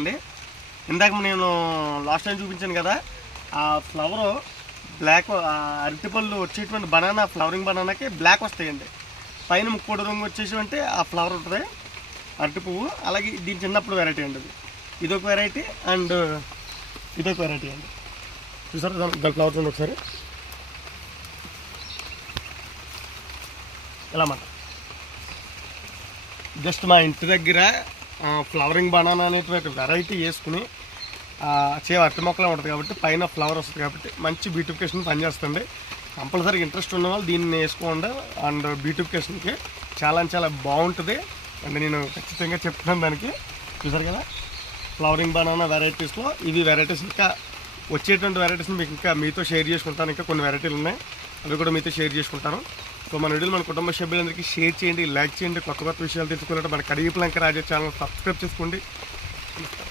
అండి ఇందాక నేను లాస్ట్ టైం చూపించాను కదా ఆ ఫ్లవర్ బ్లాక్ అరటిపళ్ళు వచ్చేటువంటి బనానా ఫ్లవరింగ్ బనానాకి బ్లాక్ వస్తాయండి. పైన ముక్కోటి రంగు వచ్చేసి ఆ ఫ్లవర్ ఉంటుంది అరటి పువ్వు. అలాగే దీని చిన్నప్పుడు వెరైటీ అండి. ఇదొక వెరైటీ అండ్ ఇదొక వెరైటీ అండి. చూసారా దాని ఫ్లవర్ చూడండి ఒకసారి ఎలా మాట. జస్ట్ మా ఇంటి దగ్గర ఫ్లవరింగ్ బనానా అనేటువంటి వెరైటీ వేసుకుని అరటి మొక్కలు ఉంటుంది కాబట్టి పైన ఫ్లవర్ వస్తుంది కాబట్టి మంచి బ్యూటిఫికేషన్ పనిచేస్తుంది. కంపల్సరీగా ఇంట్రెస్ట్ ఉన్న వాళ్ళు దీన్ని వేసుకోండి. అండ్ బ్యూటిఫికేషన్కి చాలా బాగుంటుంది అండ్ నేను ఖచ్చితంగా చెప్తున్నాను దానికి. చూసారు కదా ఫ్లవరింగ్ బనానా వెరైటీస్లో ఇవి వెరైటీస్. ఇంకా వచ్చేటువంటి వెరైటీస్ని మీకు ఇంకా మీతో షేర్ చేసుకుంటాను. ఇంకా కొన్ని వెరైటీలు ఉన్నాయి, అవి కూడా మీతో షేర్ చేసుకుంటాను. సో మన వీడియోలు మన కుటుంబ సభ్యులందరికీ షేర్ చేయండి, లైక్ చేయండి. కొత్త విషయాలు తెలుసుకోవాలంటే మన కడిగిపులంక రాజా ఛానల్ సబ్స్క్రైబ్ చేసుకోండి.